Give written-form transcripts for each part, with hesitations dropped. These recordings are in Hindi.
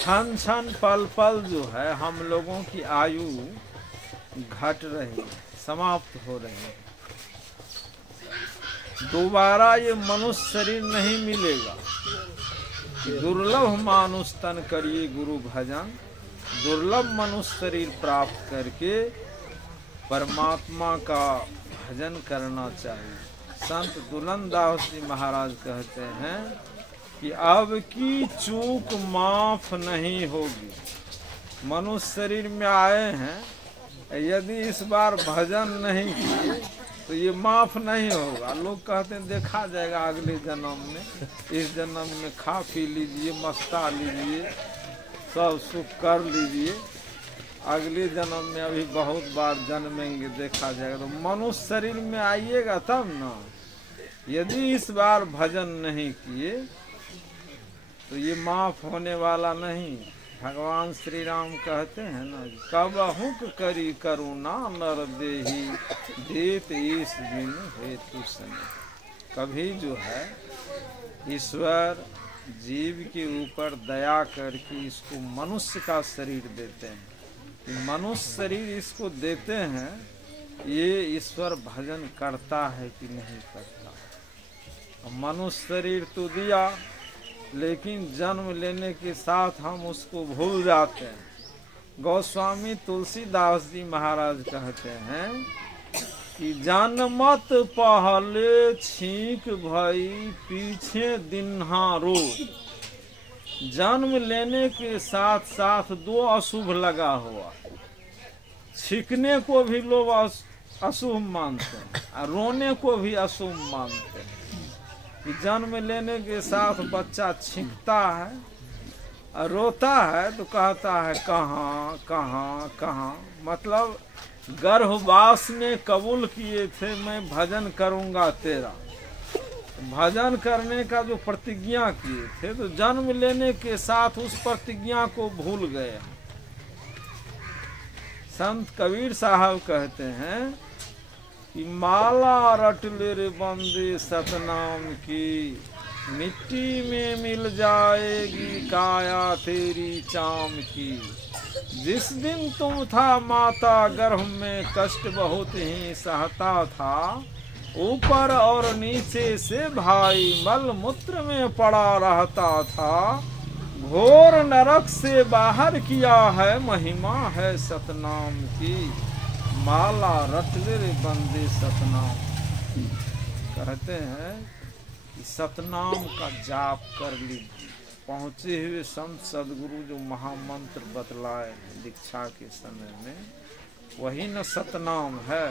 क्षण क्षण पल पल जो है हम लोगों की आयु घट रही है, समाप्त हो रही है। दोबारा ये मनुष्य शरीर नहीं मिलेगा। दुर्लभ मानुष तन करिए गुरु भजन, दुर्लभ मनुष्य शरीर प्राप्त करके परमात्मा का भजन करना चाहिए। संत दुलंदास जी महाराज कहते हैं कि अब की चूक माफ नहीं होगी। मनुष्य शरीर में आए हैं, यदि इस बार भजन नहीं किए तो ये माफ नहीं होगा। लोग कहते हैं देखा जाएगा अगले जन्म में, इस जन्म में खा पी लीजिए, मस्ता लीजिए, सब सुख कर लीजिए, अगले जन्म में अभी बहुत बार जन्मेंगे, देखा जाएगा। तो मनुष्य शरीर में आइएगा तब ना। यदि इस बार भजन नहीं किए तो ये माफ होने वाला नहीं। भगवान श्री राम कहते हैं ना, कबहुक करी करुणा नर देही देत ईश बिन हेतु सने। कभी जो है ईश्वर जीव के ऊपर दया करके इसको मनुष्य का शरीर देते हैं। मनुष्य शरीर इसको देते हैं, ये ईश्वर भजन करता है कि नहीं करता। मनुष्य शरीर तो दिया, लेकिन जन्म लेने के साथ हम उसको भूल जाते हैं। गोस्वामी तुलसीदास जी महाराज कहते हैं कि जन्मत पहले छींक भई पीछे दिन्हा रोज। जन्म लेने के साथ साथ दो अशुभ लगा हुआ। छींकने को भी लोग अशुभ मानते हैं और रोने को भी अशुभ मानते हैं। कि जन्म लेने के साथ बच्चा छींकता है और रोता है तो कहता है कहाँ कहाँ कहाँ। मतलब गर्भवास में कबूल किए थे मैं भजन करूँगा तेरा। भजन करने का जो प्रतिज्ञा किए थे, तो जन्म लेने के साथ उस प्रतिज्ञा को भूल गए। संत कबीर साहब कहते हैं कि माला रट ले रे बंदे सतनाम की, मिट्टी में मिल जाएगी काया तेरी चाम की। जिस दिन तुम था माता गर्भ में कष्ट बहुत ही सहता था, ऊपर और नीचे से भाई मल मूत्र में पड़ा रहता था। घोर नरक से बाहर किया है महिमा है सतनाम की। माला रट ले रे बंदे सतनाम। कहते हैं कि सतनाम का जाप कर लीजिए। पहुँचे हुए संत सदगुरु जो महामंत्र बतलाए दीक्षा के समय में, वही न सतनाम है।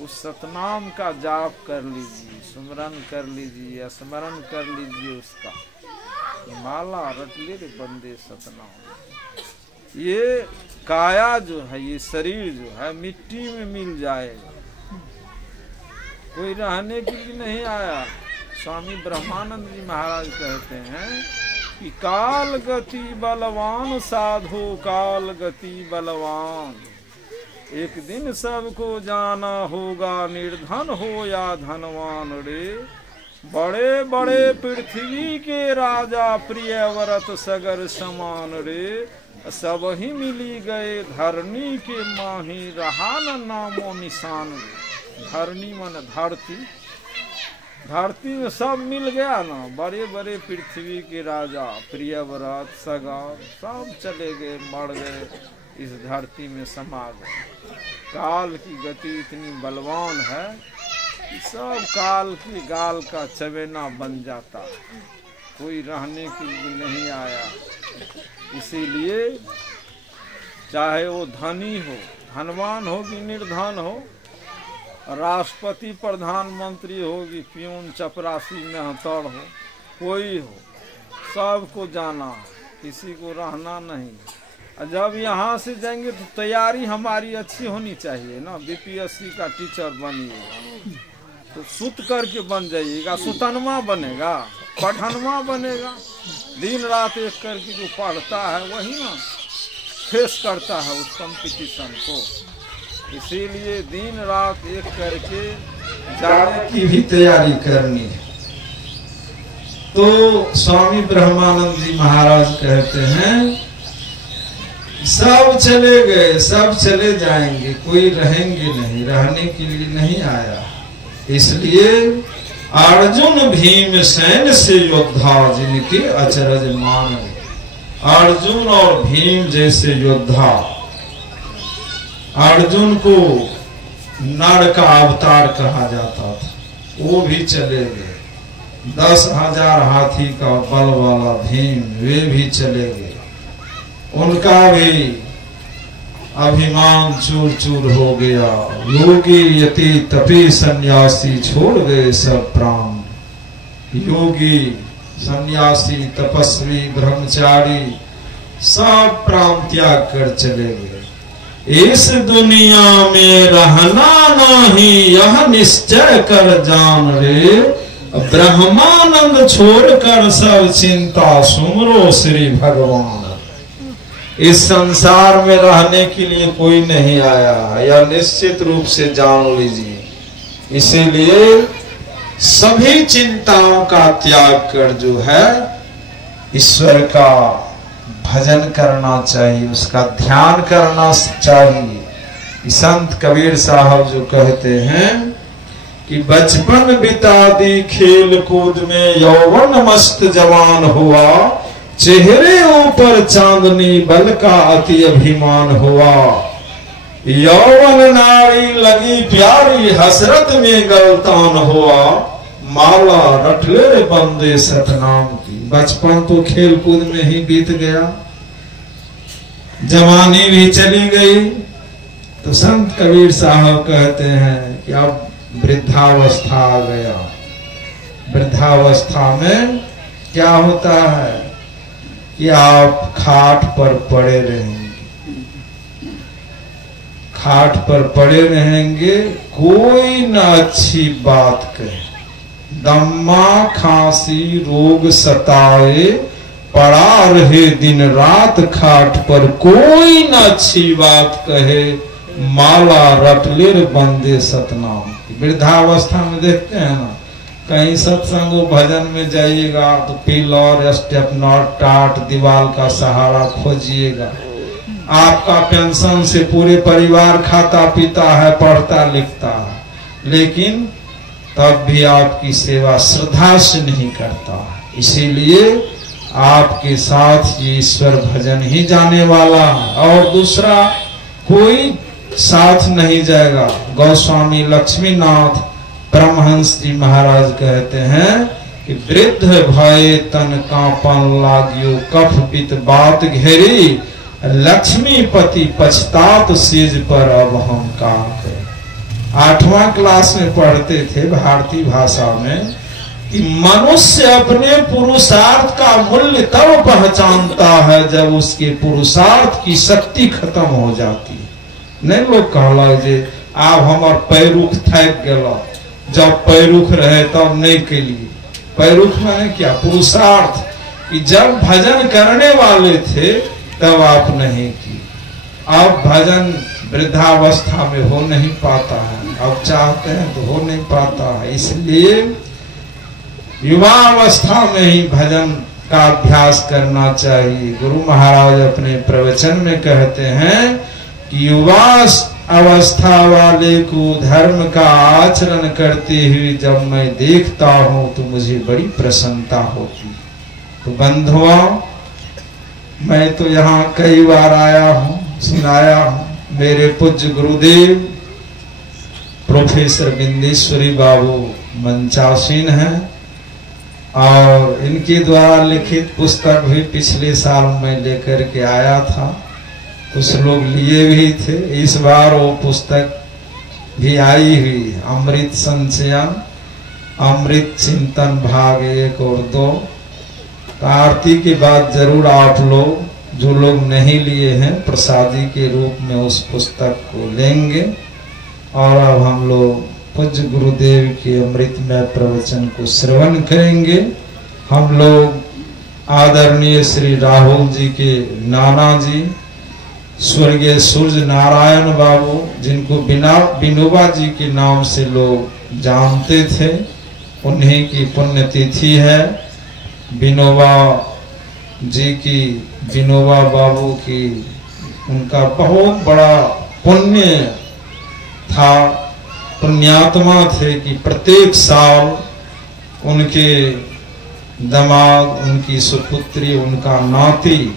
उस सतनाम का जाप कर लीजिए, सुमरन कर लीजिए, स्मरण कर लीजिए उसका। माला रट ले रे बंदे सतनाम। ये काया जो है, ये शरीर जो है मिट्टी में मिल जाएगा, कोई रहने के लिए नहीं आया। स्वामी ब्रह्मानंद जी महाराज कहते हैं कि काल गति बलवान साधो काल गति बलवान। एक दिन सबको जाना होगा निर्धन हो या धनवान रे। बड़े बड़े पृथ्वी के राजा प्रिय व्रत सगर समान रे। सब ही मिली गए धरनी के माही रहा न नामो निशान रे। धरनी मन धरती, धरती में सब मिल गया ना। बड़े बड़े पृथ्वी के राजा प्रियव्रत सगर सब चले गए, मर गए, इस धरती में समा गए। काल की गति इतनी बलवान है कि सब काल की गाल का चवेना बन जाता है, कोई रहने के लिए नहीं आया। इसीलिए चाहे वो धनी हो, धनवान हो कि निर्धन हो, राष्ट्रपति प्रधानमंत्री हो कि प्यून चपरासी मेहतर हो, कोई हो, सबको जाना, किसी को रहना नहीं। जब यहाँ से जाएंगे तो तैयारी हमारी अच्छी होनी चाहिए ना। बीपीएससी का टीचर बनिए तो सुत करके बन जाइएगा, सुतनवा बनेगा, पठनवा बनेगा। दिन रात एक करके जो पढ़ता है वही ना फेस करता है उस कंपटीशन को। इसीलिए दिन रात एक करके जाने की भी तैयारी करनी है। तो स्वामी ब्रह्मानंद जी महाराज कहते हैं सब चले गए, सब चले जाएंगे, कोई रहेंगे नहीं, रहने के लिए नहीं आया। इसलिए अर्जुन भीमसेन से योद्धा जिनके अचरज मान। अर्जुन और भीम जैसे योद्धा, अर्जुन को नर का अवतार कहा जाता था, वो भी चले गए। 10,000 हाथी का बल वाला भीम, वे भी चले गए। उनका भी अभिमान चूर चूर हो गया। योगी यति तपी सन्यासी छोड़ गए सब प्राण। योगी सन्यासी तपस्वी ब्रह्मचारी सब प्राण त्याग कर चले गए। इस दुनिया में रहना नहीं यह निश्चय कर जान रे। ब्रह्मानंद छोड़कर सब चिंता सुमरो श्री भगवान। इस संसार में रहने के लिए कोई नहीं आया, यह निश्चित रूप से जान लीजिए। इसीलिए सभी चिंताओं का त्याग कर जो है ईश्वर का भजन करना चाहिए, उसका ध्यान करना चाहिए। संत कबीर साहब जो कहते हैं कि बचपन बिता दी खेल कूद में, यौवन मस्त जवान हुआ, चेहरे ऊपर चांदनी बल का अति अभिमान हुआ। यौवन नारी लगी प्यारी, हसरत में गलतान हुआ, माला रटले रे बंदे सतनाम की। बचपन तो खेल कूद में ही बीत गया, जवानी भी चली गई। तो संत कबीर साहब कहते हैं कि अब वृद्धावस्था आ गया। वृद्धावस्था में क्या होता है कि आप खाट पर पड़े रहेंगे, खाट पर पड़े रहेंगे, कोई न अच्छी बात कहे। दम्मा खांसी रोग सताए, पड़ा रहे दिन रात खाट पर, कोई न अच्छी बात कहे, माला रटले बंदे सतनाम। वृद्धावस्था में देखते हैं ना, कहीं सत्संग भजन में जाइएगा तो पिलर स्टेपनर टाट दीवार का सहारा खोजिएगा। आपका पेंशन से पूरे परिवार खाता पीता है, पढ़ता लिखता है, लेकिन तब भी आपकी सेवा श्रद्धा से नहीं करता। इसीलिए आपके साथ ये ईश्वर भजन ही जाने वाला है, और दूसरा कोई साथ नहीं जाएगा। गोस्वामी लक्ष्मीनाथ परमहंस जी महाराज कहते हैं कि वृद्ध भय तन कांपन लागियो, कफ पित बात घेरी, लक्ष्मीपति पछतात सेज पर अब हम काम करें। 8वां क्लास में पढ़ते थे भारतीय भाषा में कि मनुष्य अपने पुरुषार्थ का मूल्य तब पहचानता है जब उसके पुरुषार्थ की शक्ति खत्म हो जाती है। नहीं लोग कहला जे आप हमार पैरुख थक गया, जब पैरुख रहे तब नहीं के लिए। पैरुख माने क्या? पुरुषार्थ कि जब भजन करने वाले थे तब आप नहीं की। अब भजन वृद्धावस्था में हो नहीं पाता है, अब चाहते हैं तो हो नहीं पाता है। इसलिए युवावस्था में ही भजन का अभ्यास करना चाहिए। गुरु महाराज अपने प्रवचन में कहते हैं कि युवा अवस्था वाले को धर्म का आचरण करते हुए जब मैं देखता हूं तो मुझे बड़ी प्रसन्नता होती। तो बंधुओं, मैं तो यहाँ कई बार आया हूँ, सुनाया हूँ। मेरे पूज्य गुरुदेव प्रोफेसर बिंदेश्वरी बाबू मंचासीन हैं, और इनके द्वारा लिखित पुस्तक भी पिछले साल मैं लेकर के आया था, कुछ लोग लिए भी थे। इस बार वो पुस्तक भी आई हुई, अमृत संचयन, अमृत चिंतन भाग 1 और 2। आरती के बाद जरूर आप लोग जो लोग नहीं लिए हैं प्रसादी के रूप में उस पुस्तक को लेंगे। और अब हम लोग पूज्य गुरुदेव के अमृतमय प्रवचन को श्रवण करेंगे। हम लोग आदरणीय श्री राहुल जी के नाना जी स्वर्गीय सूर्य नारायण बाबू, जिनको विनोबा जी के नाम से लोग जानते थे, उन्हीं की पुण्यतिथि है। विनोबा जी की, विनोबा बाबू की, उनका बहुत बड़ा पुण्य था, पुण्यात्मा थे कि प्रत्येक साल उनके दामाद, उनकी सुपुत्री, उनका नाती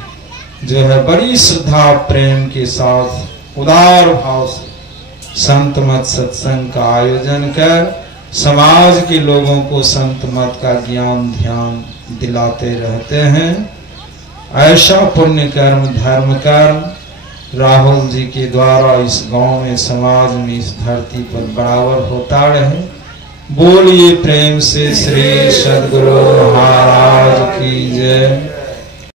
जो है बड़ी श्रद्धा प्रेम के साथ उदार भाव से संत मत सत्संग का आयोजन कर समाज के लोगों को संत मत का ज्ञान ध्यान दिलाते रहते हैं। ऐसा पुण्य कर्म धर्म कर्म राहुल जी के द्वारा इस गांव में, समाज में, इस धरती पर बराबर होता रहे। बोलिए प्रेम से श्री सद्गुरु महाराज की जय।